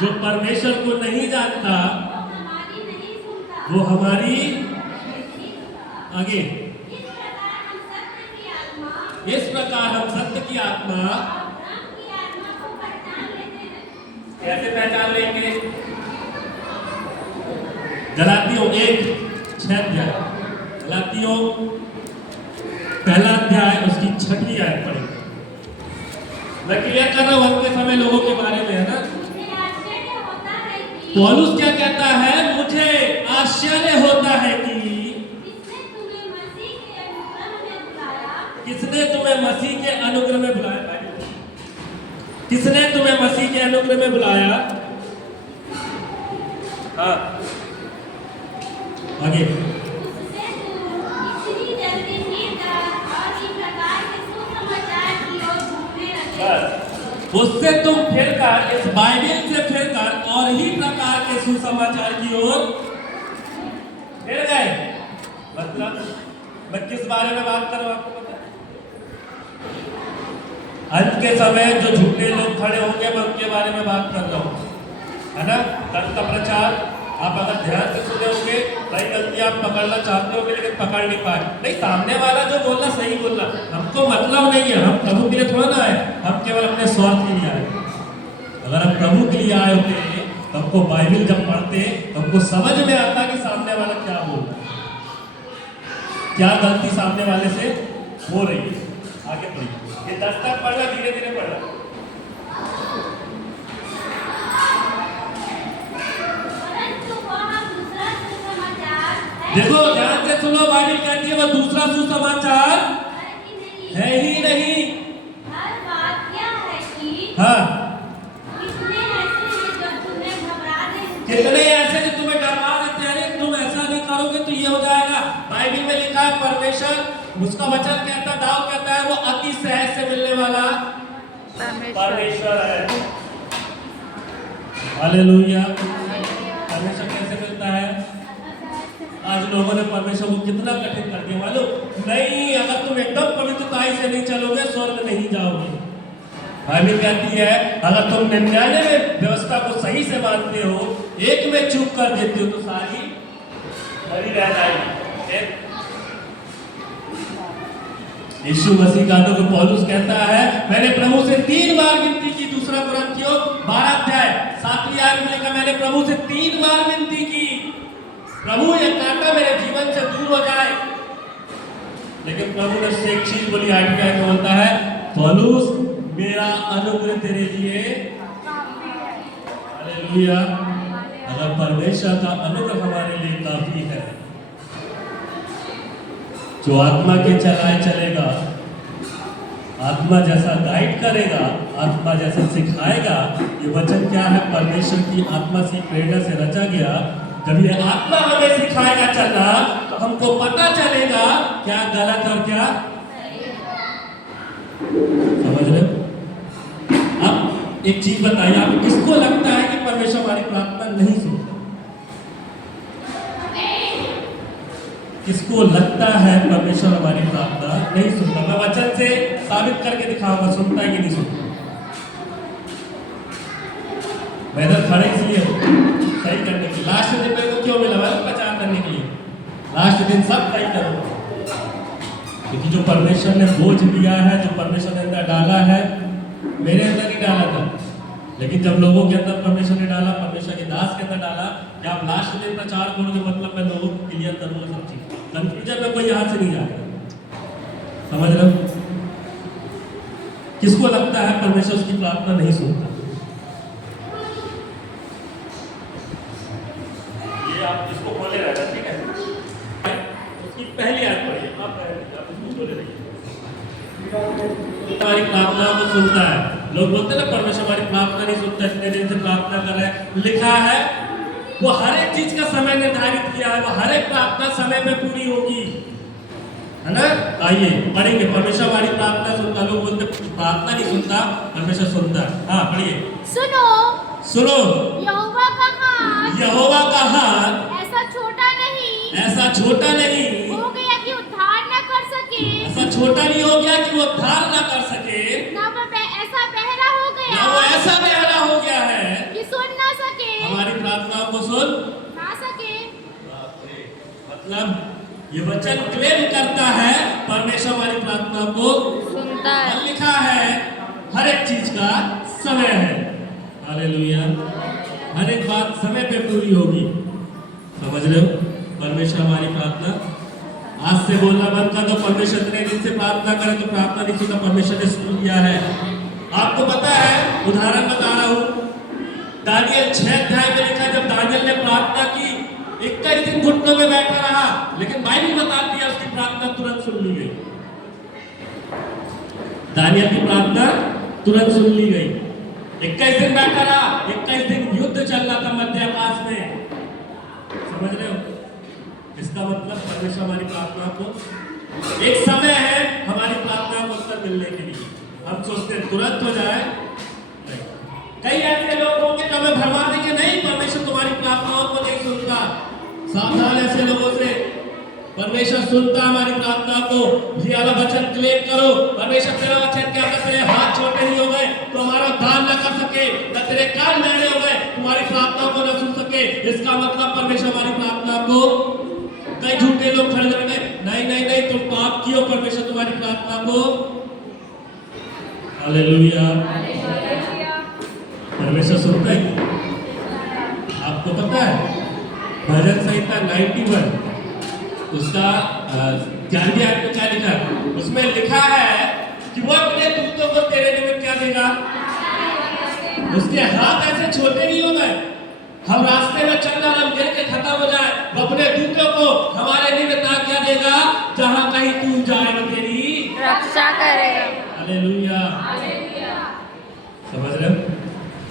जो परमेश्वर को नहीं जानता वो हमारी आगे इस प्रकार हम सत्य की आत्मा कैसे पहचान लेंगे? गलातियों 1:6 गलातियों पहला अध्याय उसकी 6वीं आयत पढ़ेंगे। मैं क्लियर कर रहा हूं अंत के समय लोगों के बारे में, है ना? पौलुस क्या कहता है? मुझे आश्चर्य होता है कि किसने तुम्हें मसीह के अनुग्रह में बुलाया। किसने तुम्हें मसीह के अनुग्रह में बुलाया? हाँ आगे। उससे तुम फिरकर इस बाइबल से फिरकर और ही प्रकार के सुसमाचार की ओर फिर गए। मतलब मैं किस बारे में बात कर रहा हूं आपको पता है? अंत के समय जो झूठे लोग खड़े होंगे मैं उनके बारे में बात कर रहा हूं, है ना? धर्म का प्रचार आप अगर ध्यान से सुने होंगे, भाई गलती आप पकड़ना चाहते होंगे लेकिन पकड़ नहीं पाए। नहीं, सामने वाला जो बोलना सही बोलना, हमको मतलब नहीं है, हम प्रभु के लिए थोड़ा ना आए, हम केवल अपने स्वार्थ के लिए आए। अगर हम प्रभु के लिए आए होते तो हमको बाइबल जब पढ़ते तो हमको समझ में आता कि सामने वाला क्या बोल रहा है, क्या गलती सामने वाले से हो रही है। आगे बढ़िए, ये 10 तक पढ़ना, धीरे धीरे पढ़ना। देखो ध्यान से सुनो, बाइबल कहती है वो दूसरा सुसमाचार है ही नहीं। हर बात क्या है कि हाँ, कितने ऐसे हैं जो तुम्हें घबरा देते, कितने ऐसे जो तुम्हें डरा देते हैं, तुम ऐसा नहीं करोगे तो ये हो जाएगा। बाइबल में लिखा है परमेश्वर, उसका वचन कहता है, दाऊद कहता है वो अति सहज से मिलने वाला परमेश्वर है। हालेलुया। परमेश्वर कैसे मिलता है? आज लोगों ने परमेश्वर को कितना कठिन कर दिया मालूम? नहीं, अगर तुम एकदम पवित्रताई से नहीं चलोगे स्वर्ग नहीं जाओगे। बाइबल कहती है अगर तुम 99 व्यवस्था को सही से मानते हो, एक में चूक कर देते हो तो सारी भरी रह जाएगी। यीशु मसीह का तो पौलुस कहता है मैंने प्रभु से 3 बार विनती की। दूसरा कुरिन्थियों 12:7 आयत में लिखा, मैंने प्रभु से 3 बार विनती की, प्रभु ये कांटा मेरे जीवन से दूर हो जाए। लेकिन प्रभु ने उससे एक चीज बोली, 8 आयत में बोलता है पौलुस मेरा अनुग्रह तेरे लिए हालेलुया। अगर परमेश्वर का अनुग्रह हमारे लिए काफी है, जो आत्मा के चलाए चलेगा, आत्मा जैसा गाइड करेगा, आत्मा जैसा सिखाएगा। ये वचन क्या है? परमेश्वर की आत्मा से प्रेरणा से रचा गया। जब ये आत्मा हमें सिखाएगा चलना तो हमको पता चलेगा क्या गलत और क्या समझ रहे। अब एक चीज बताइए, आप किसको लगता है कि परमेश्वर हमारी प्रार्थना नहीं सुनता? किसको लगता है परमेश्वर हमारी प्रार्थना नहीं सुनता? मैं वचन से साबित करके दिखाऊंगा सुनता है कि नहीं सुनता। मैं इधर खड़े इसलिए सही करने के लिए, लास्ट दिन मेरे को क्यों मिला? प्रचार करने के लिए। लास्ट दिन सब सही करो, क्योंकि जो परमेश्वर ने बोझ दिया है, जो परमेश्वर ने अंदर डाला है, मेरे अंदर नहीं डाला था, लेकिन जब लोगों के अंदर परमेश्वर ने डाला, परमेश्वर के दास के अंदर डाला, कि आप लास्ट दिन प्रचार करोगे मतलब मैं लोगों को क्लियर करूंगा सब चीज। कंफ्यूजन में कोई यहाँ से नहीं जाएगा। समझ रहे हो? किसको लगता है परमेश्वर उसकी प्रार्थना नहीं सुनता? ये आप इसको बोले रहना, ठीक है? उसकी पहली आयत पढ़िए, आप इसको बोले रहिए। हमारी प्रार्थना को सुनता है। लोग बोलते हैं ना परमेश्वर हमारी प्रार्थना नहीं सुनता, इतने दिन से प्रार्थना कर रहे हैं। लिखा है वो हर एक चीज का समय निर्धारित किया है, वो हर एक प्रार्थना समय में पूरी होगी, है ना? आइए पढ़ेंगे, परमेश्वर हमारी प्रार्थना सुनता। लोग बोलते प्रार्थना नहीं सुनता, परमेश्वर सुनता है। हाँ पढ़िए। सुनो सुनो, यहोवा का हाथ, यहोवा का हाथ ऐसा छोटा नहीं, ऐसा छोटा नहीं हो गया कि उद्धार न कर सके, ऐसा छोटा नहीं हो गया कि वो उद्धार ना कर सके, न वो ऐसा बहरा हो ना गया वो ऐसा बहरा हो गया है कि सुन न मतलब ये वचन क्लेम करता है परमेश्वर हमारी प्रार्थना को सुनता है। और लिखा है हर एक चीज का समय है। हालेलुया। हर एक बात समय पे पूरी होगी। समझ रहे हो? परमेश्वर हमारी प्रार्थना आज से बोलना बंद कर दो। परमेश्वर इतने दिन से प्रार्थना करे तो प्रार्थना नहीं सुना, परमेश्वर ने सुन लिया है। आपको पता है, उदाहरण बता रहा हूं, दानियल 6 अध्याय में लिखा, जब दानियल ने प्रार्थना की 21 दिन घुटनों में बैठा रहा, लेकिन बाइबल बताती है उसकी प्रार्थना तुरंत सुन ली गई। दानियल की प्रार्थना तुरंत सुन ली गई। 21 दिन बैठा रहा, 21 दिन युद्ध चल रहा था मध्य आकाश में। समझ रहे हो? इसका मतलब परमेश्वर हमारी प्रार्थना को एक समय है हमारी प्रार्थना को उत्तर मिलने के लिए। हम सोचते हैं तुरंत हो जाए। कई ऐसे लोग होंगे जो हमें भरवा देंगे, नहीं परमेश्वर तुम्हारी प्रार्थनाओं को नहीं सुनता। सावधान ऐसे लोगों से। परमेश्वर सुनता हमारी प्रार्थना को। ये वाला वचन क्लेम करो। परमेश्वर तेरा वचन क्या कहते हैं? हाथ छोटे नहीं हो गए तो हमारा दान न कर सके, न तेरे कान बहरे हो गए तुम्हारी प्रार्थना को न सुन सके। इसका मतलब परमेश्वर हमारी प्रार्थना को, कई झूठे लोग खड़े रहेंगे, नहीं नहीं नहीं तुम पाप कियो, परमेश्वर तुम्हारी प्रार्थना को। हालेलुया। परमेश्वर सुनता है। आपको पता है भजन संहिता 91 उसका 11वें आयत में क्या लिखा है? उसमें लिखा है कि वो अपने दूतों को तेरे निमित्त क्या देगा? उसके हाथ ऐसे छोटे नहीं हो गए, हम रास्ते में चल रहे हम गिर के खत्म हो जाए, वो अपने दूतों को हमारे निमित्त क्या देगा? जहां कहीं तू जाए वो तेरी रक्षा करेगा। हालेलुया। समझ रहे हो?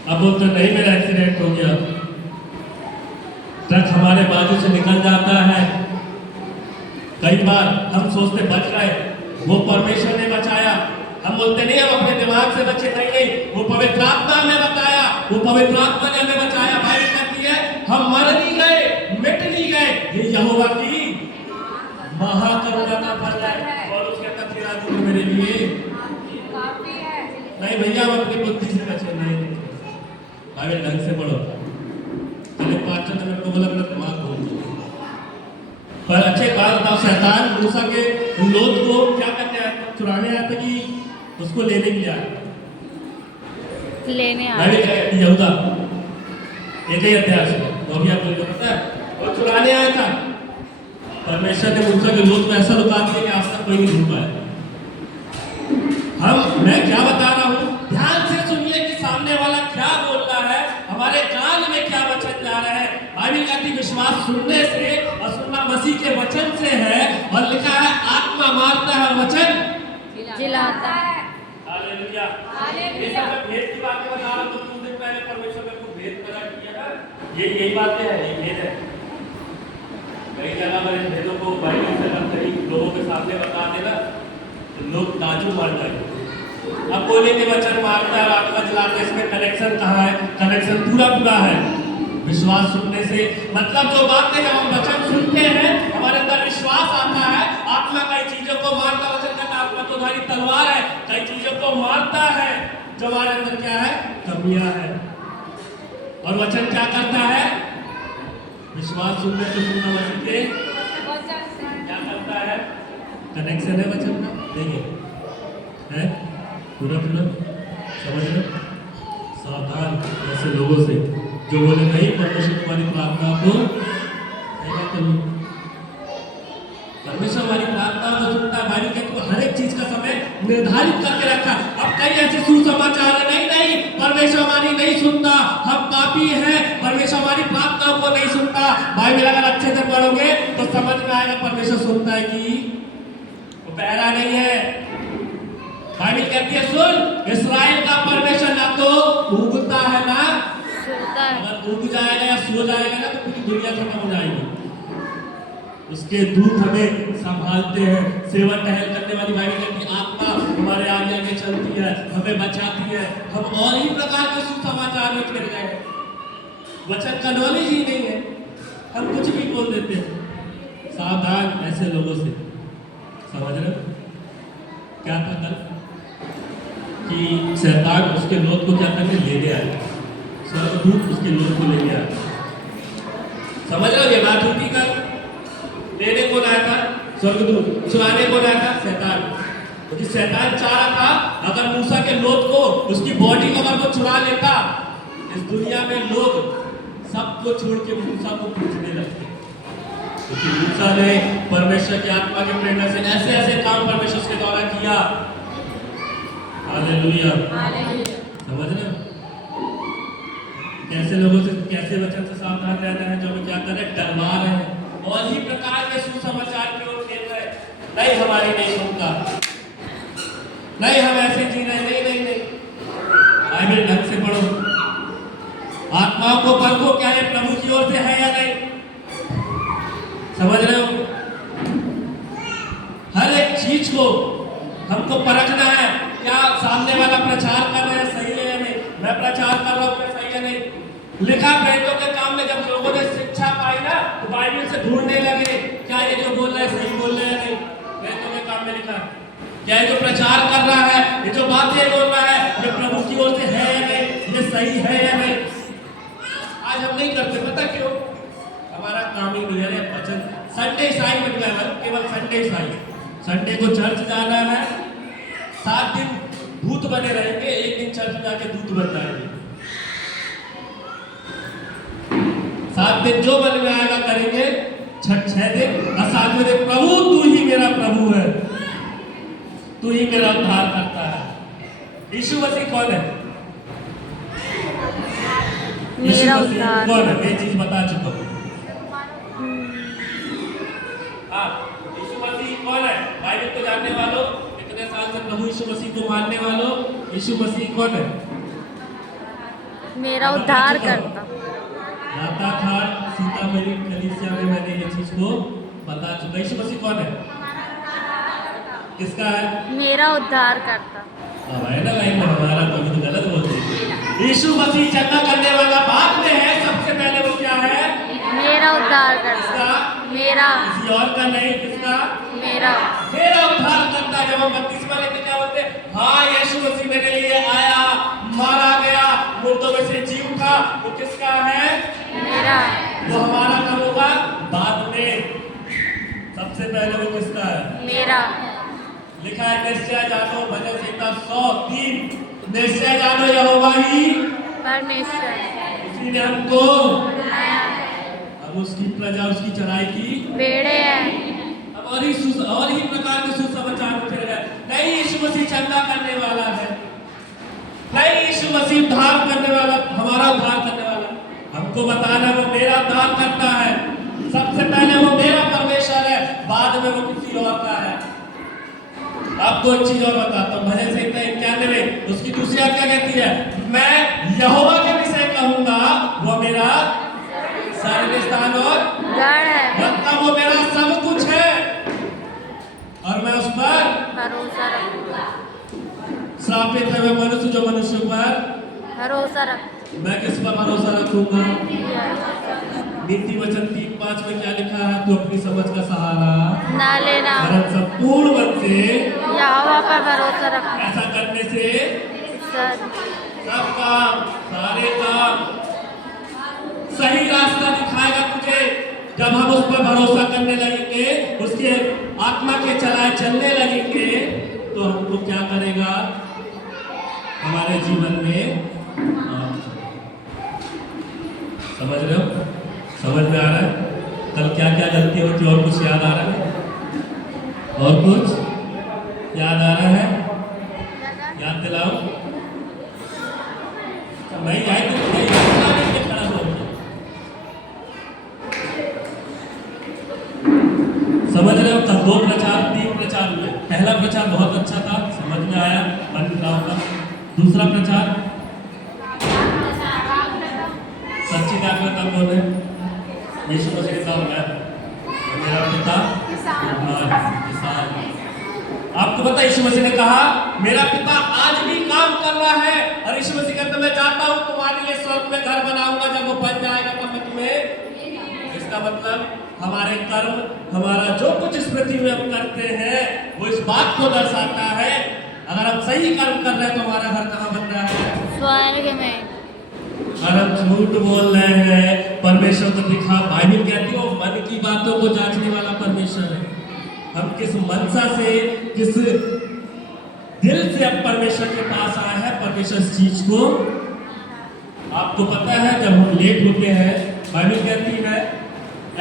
अब बोलते नहीं मेरा एक्सीडेंट हो गया, ट्रक हमारे बाजू से निकल जाता है। कई बार हम सोचते बच रहे, वो परमेश्वर ने बचाया। हम बोलते नहीं हम अपने दिमाग से बचे, नहीं नहीं वो पवित्र आत्मा ने बताया, वो पवित्र आत्मा ने हमें बचाया। बाइबल कहती है हम मर नहीं गए, मिट नहीं गए, ये यहोवा की महाकरुणा का फल है। और उसके कहता तेरा दुख मेरे लिए काफी है। नहीं भैया हम अपनी बुद्धि से बचे नहीं। बाइबल ढंग से पढ़ो। चले 5 मिनट को बोला मेरा दिमाग घूम गया। पर अच्छे बात बताओ, शैतान मूसा के लोथ को क्या करते हैं? चुराने आया था कि उसको लेने के लिए आया? लेने आया। बाइबल क्या कहती है? यहूदा 1 अध्याय से, वो भी आप लोगों को पता है, वो चुराने आया था। परमेश्वर ने मूसा के लोथ को ऐसा रुका दिया कि आज तक कोई नहीं ढूंढ पाया। मैं क्या बता रहा हूँ, ध्यान से सुनिए कि सामने वाला क्या बोल रहा है, हमारे कान में क्या वचन जा रहा है। बाइबल कहती विश्वास सुनने से और सुनना मसीह के वचन से है, और लिखा है आत्मा मारता है और वचन जिलाता है। हालेलुया। ये सब मैं भेद की बातें बता रहा हूँ। तो 2 दिन पहले परमेश्वर ने को भेद करा किया ना, यही बातें हैं, ये भेद है। कई जगह पर इन भेदों को बाइबल से कई लोगों के सामने बता देना तो लोग ताजुब मार जाएंगे। अब बोलेंगे वचन मारता है और आत्मा जलाता है, इसमें कनेक्शन कहाँ है? कनेक्शन पूरा है विश्वास सुनने से। मतलब जो बातें हम वचन सुनते हैं हमारे अंदर विश्वास आता है। आत्मा कई चीजों को मारता, वचन कहता है आत्मा तो धारी तलवार है, कई चीजों को मारता है जो हमारे अंदर क्या है? कमियां है। और वचन क्या करता है? विश्वास सुनने से सुनना वचन के क्या करता है? कनेक्शन है वचन का, देखिए है पूरा समझ लो। सावधान ऐसे लोगों से जो बोले नहीं परमेश्वर तुम्हारी प्रार्थना को परमेश्वर हमारी प्रार्थना को सुनता है। बाइबल कहती है हर एक चीज का समय निर्धारित करके रखा। अब कई ऐसे सुसमाचार है, नहीं परमेश्वर हमारी नहीं सुनता, हम पापी हैं, परमेश्वर हमारी प्रार्थना को नहीं सुनता। बाइबल अगर अच्छे से पढ़ोगे तो समझ में आएगा परमेश्वर सुनता है कि वो बहरा नहीं है। बाइबल कहती है सुन, इस्राएल का परमेश्वर ना तो उगता है ना सुनता है। अगर उग जाएगा या सो जाएगा ना तो पूरी दुनिया खत्म हो जाएगी। उसके दूत हमें संभालते हैं। सेवा टहल करने वाली बाइबल कहती है आत्मा हमारे आगे आगे चलती है, हमें बचाती है। हम और ही प्रकार के सुसमाचार में फिर गए, वचन का नॉलेज ही नहीं है, हम कुछ भी बोल देते हैं। सावधान ऐसे लोगों से। समझ रहे हो? क्या था कल कि शैतान उसके लोथ को क्या करने लेने आया, स्वर्गदूत उसके लोथ को लेने आया। समझ रहे हो? ये बात होती कल लेने स्वर्गदूत चुराने कौन आया था? शैतान। क्योंकि शैतान चाह रहा था अगर मूसा के लोथ को, उसकी बॉडी को अगर वो चुरा लेता, इस दुनिया में लोग सबको छोड़ के मूसा को पूजने लगते। क्योंकि मूसा ने परमेश्वर की आत्मा की प्रेरणा से ऐसे ऐसे काम परमेश्वर के द्वारा किया। हालेलुया, समझ रहे हो? कैसे लोगों से, कैसे वचन से सावधान रहना है, जो हमें क्या कर रहे हैं, डरवा रहे हैं और ही प्रकार के सुसमाचार की ओर खेल रहे हैं। नहीं, हमारी नहीं सुनता, नहीं हम ऐसे जी रहे, नहीं नहीं नहीं। बाइबल ढंग से पढ़ो, आत्माओं को परखो क्या ये प्रभु की ओर से है या नहीं। समझ रहे हो? हर एक चीज को हमको परखना है, क्या सामने वाला प्रचार कर रहा है सही है या नहीं, मैं प्रचार कर रहा हूँ क्या सही है नहीं। लिखा बेटों के काम में जब लोगों ने शिक्षा पाई ना, तो बाइबल से ढूंढने लगे क्या ये जो बोल रहा है सही बोल रहा है या नहीं। बेटों के काम में लिखा क्या ये जो प्रचार कर रहा है, ये जो बातें बोल रहा है, ये प्रभु की ओर से है या नहीं, ये सही है या नहीं। आज हम नहीं करते, पता क्यों? हमारा काम ही नहीं है। वचन संडे ईसाई बन गया है, केवल संडे ईसाई। संडे को चर्च जाना है, 7 दिन भूत बने रहेंगे, एक दिन चर्च जाके दूत बन जाएंगे। 7 दिन जो मन में आएगा करेंगे, 6 दिन और 7वें दिन प्रभु तू ही मेरा प्रभु है, तू ही मेरा उद्धार करता है। यीशु मसीह कौन है? मेरा उद्धार कौन है? ये चीज बता चुका हूँ। हाँ, यीशु मसीह कौन है? बाइबल को जानने वालों, इतने साल से प्रभु यीशु मसीह को मानने वालों, यीशु मसीह कौन है? मेरा उद्धार करता। नाता खान सीतामढ़ी कलीसिया में मैंने ये चीज को बता चुका। यीशु मसीह कौन है? किसका है? मेरा उद्धार करता। अब है ना लाइन में, हमारा कभी तो गलत बोलते हैं। यीशु मसीह चंगा करने वाला बाद में है, सबसे पहले वो क्या है? मेरा उद्धार करता। मेरा, किसी और का नहीं, किसका? मेरा। मेरा उद्धार करता है। जब हम बपतिस्मा लेते क्या बोलते हैं? हाँ, यीशु मसीह मेरे लिए आया, मारा गया, मुर्दों में से जी उठा। वो किसका है? मेरा। वो हमारा कब होगा? बाद में। सबसे पहले वो किसका है? मेरा। लिखा है निश्चय जानो, भजन संहिता 103, निश्चय जानो यहोवा ही परमेश्वर, उसी ने हमको बनाया, हम उसकी प्रजा, उसकी चराई की बेड़े हैं। अब और ही प्रकार के सुसमाचार उठे गए। नहीं, यीशु मसीह चंगा करने वाला है, नहीं यीशु मसीह उद्धार करने वाला, हमारा उद्धार करने वाला। हमको बताना वो मेरा उद्धार करता है। सबसे पहले वो मेरा परमेश्वर है, बाद में वो किसी और का है। आपको एक चीज और बताता हूँ, भजन संहिता 91 उसकी दूसरी आज्ञा कहती है, मैं यहोवा के विषय कहूंगा, वो मेरा सर्व स्थान और गढ़ है, मतलब वो मेरा सब कुछ है और मैं उस पर भरोसा रखूंगा। श्रापित है वह मनुष्य जो मनुष्य पर भरोसा रख। मैं किस पर भरोसा रखूंगा? नीति वचन 3:5 में क्या लिखा है? तू अपनी समझ का सहारा ना लेना, वरन संपूर्ण मन से यहोवा पर भरोसा रखना। ऐसा करने से सब काम, सारे काम सही रास्ता दिखाएगा तुझे। जब हम उस पर भरोसा करने लगेंगे, उसके आत्मा के चलाए चलने लगेंगे, तो हमको क्या करेगा? हमारे जीवन में समझ रहे हो? समझ में आ रहा है? कल क्या क्या गलती होती है? और कुछ याद आ रहा है? और कुछ याद आ रहा है? याद दिलाओ। नहीं आए तो खड़ा हो। समझ रहे हो? कल 2 प्रचार 3 प्रचार हुए। पहला प्रचार बहुत अच्छा था, समझ में आया, मन मिला होगा। दूसरा प्रचार सच्ची दाखलता कौन है? यीशु मसीह का मैं, मेरा पिता किसान। आपको पता यीशु मसीह ने कहा मेरा पिता आज भी काम कर रहा है, और यीशु मसीह कहता मैं जाता हूँ तुम्हारे लिए स्वर्ग में घर बनाऊंगा, जब वो बन जाएगा तब मैं तुम्हें। इसका मतलब हमारे कर्म, हमारा जो कुछ इस पृथ्वी में हम करते हैं, वो इस बात को दर्शाता है। अगर हम सही कर्म कर रहे हैं तो हमारा घर कहाँ बन रहा है? स्वर्ग में। अगर हम झूठ बोल रहे हैं, परमेश्वर को दिखा, बाइबल कहती है वो मन की बातों को जांचने वाला परमेश्वर है। हम किस मनसा से, किस दिल से अब परमेश्वर के पास आए हैं, परमेश्वर इस चीज को आपको पता है। जब हम लेट होते हैं, बाइबल कहती है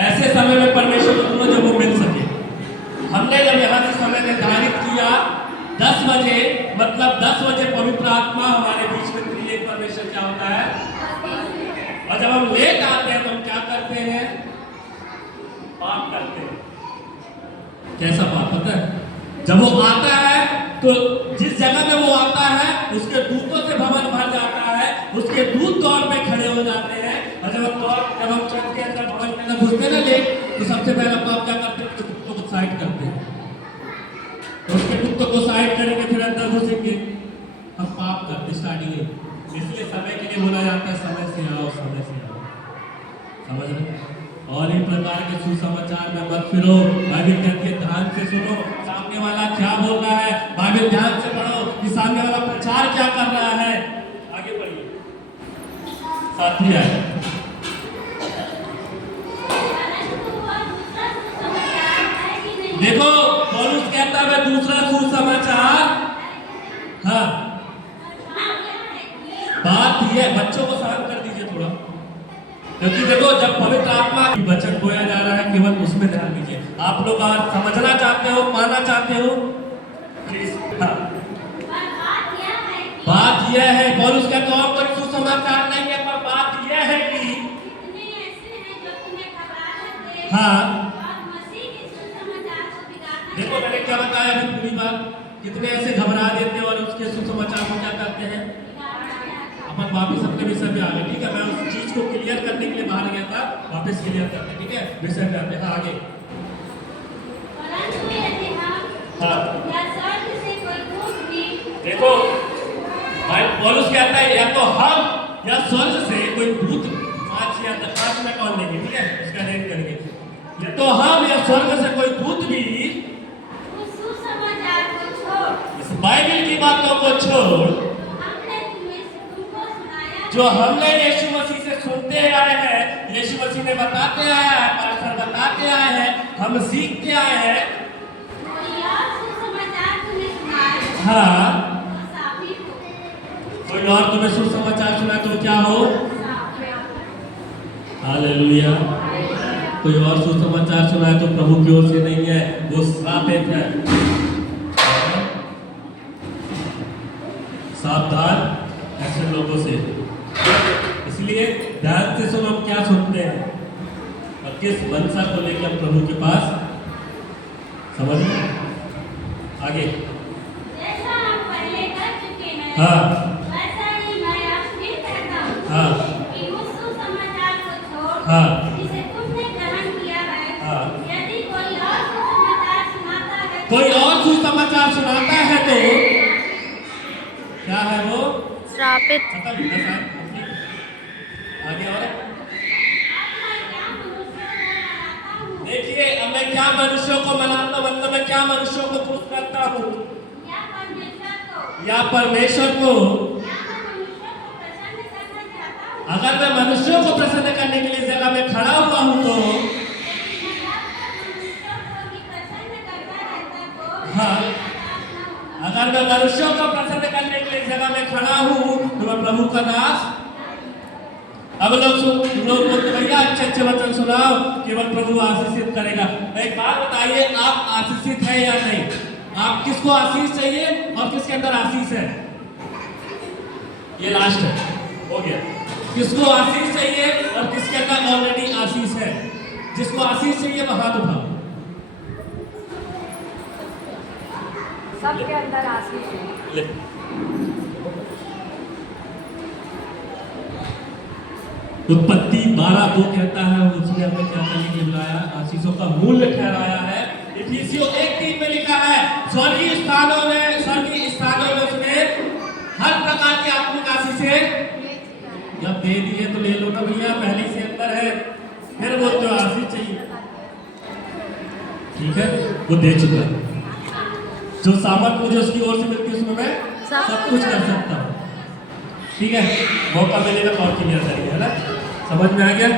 ऐसे समय में परमेश्वर को ढूंढो जब वो मिल सके। हमने जब यहाँ से समय निर्धारित किया 10 बजे, मतलब 10 बजे पवित्र आत्मा हमारे बीच में त्रिएक परमेश्वर क्या होता है। और जब हम लेट आते हैं तो हम क्या करते हैं, पाप करते हैं। कैसा पाप पता है? जब वो आता है तो जिस जगह में वो आता है उसके दूतों से भवन भर जाता है, उसके दूत दौड़ पे खड़े हो जाते हैं। और जब हम चर्च के अंदर भवन के अंदर घुसते ना लेट, तो सबसे पहले पाप क्या करते हैं, कुत्तों को साइड करते हैं। तो उसके कुत्तों को साइड करेंगे, फिर अंदर घुसेंगे, हम पाप करते स्टार्टिंग में। इसलिए समय के लिए बोला जाता है समय से आओ, समय से आओ। समझ रहे? और इन प्रकार के सुसमाचार में मत फिरो। बाइबल कहती है ध्यान से सुनो सामने वाला क्या बोल रहा है, बाइबल ध्यान से पढ़ो कि सामने वाला प्रचार क्या कर रहा है। आगे बढ़िए, साथी है। देखो पौलुस कहता है दूसरा सुसमाचार, हाँ बात यह, बच्चों को शांत कर दीजिए थोड़ा, क्योंकि देखो जब पवित्र आत्मा की वचन बोया जा रहा है केवल उसमें ध्यान दीजिए। आप लोग अगर समझना चाहते हो, मानना चाहते हो, प्लीज। हाँ बात यह है, पौलुस कहता है और कोई सुसमाचार नहीं है, पर बात यह है कि हाँ देखो मैंने क्या बताया अभी पूरी बात, कितने ऐसे घबरा देते हैं और उसके सुसमाचार को क्या करते हैं। अपन वापिस अपने विषय पे आ गए, ठीक है। मैं उस चीज को क्लियर करने के लिए बाहर गया था, वापस क्लियर करते, ठीक है, विषय पे आते हैं। हाँ आगे। हाँ देखो भाई पौलुस कहता है या तो हम या स्वर्ग से कोई दूत, 5 या 5 में कौन लेंगे, ठीक है, उसका रेट करेंगे। या तो हम या स्वर्ग से कोई दूत भी इस बाइबल की बातों को छोड़ जो हमने यीशु मसीह से सुनते आए हैं, यीशु मसीह ने बताते आया है, पास्टर बताते आए हैं, हम सीखते आए हैं। हाँ कोई और तुम्हें सुसमाचार सुना तो क्या हो, हालेलुया। कोई और सुसमाचार सुना है तो प्रभु की ओर से नहीं है, वो श्रापित है। सावधान ऐसे लोगों से। इसलिए ध्यान से सुनो हम क्या सुनते हैं और किस मनसा को लेकर हम प्रभु के पास, समझ में आगे। जैसा हम पहले कर चुके हैं, हाँ वैसा ही मैं आज फिर कहता हूँ, हाँ कि उस सुसमाचार को छोड़, हाँ जिसे तुमने ग्रहण किया है, हाँ यदि कोई और सुसमाचार सुनाता है, कोई और सुसमाचार सुनाता है तो क्या है वो, श्रापित। खत्म। आगे और देखिए, अब मैं क्या मनुष्यों को मनाता हूँ, मतलब मैं क्या मनुष्यों को खुश करता हूँ, या परमेश्वर को। अगर मैं मनुष्यों को प्रसन्न करने के लिए जगह में खड़ा हुआ हूँ तो हाँ, अगर मैं मनुष्यों को प्रसन्न करने के लिए जगह में खड़ा हूँ तो मैं प्रभु का दास। अब लोग बोलते भैया अच्छे वचन सुनाओ, केवल प्रभु आशीषित करेगा। एक बात बताइए, आप आशीषित है या नहीं? आप किसको आशीष चाहिए और किसके अंदर आशीष है? ये लास्ट है, हो गया। किसको आशीष चाहिए और किसके अंदर ऑलरेडी आशीष है? जिसको आशीष चाहिए वो हाथ उठाओ। सबके अंदर आशीष है। ले। उत्पत्ति 12:2 कहता है उसने हमें क्या करने के लिए बुलाया, आशीषों का मूल्य ठहराया है। इफिसियों 1:3 में लिखा है स्वर्गीय स्थानों में उसने हर प्रकार की आत्मिक आशीषें जब दे दिए तो ले लो ना भैया, पहले से अंदर है, फिर बोलते हो आशीष चाहिए, ठीक है, वो दे चुका है। जो सामर्थ मुझे उसकी ओर से मिलती है उसमें मैं सब कुछ कर सकता हूँ, ठीक है। मौका मिलेगा तो और क्लियर करेंगे, है ना, समझ में आ गया।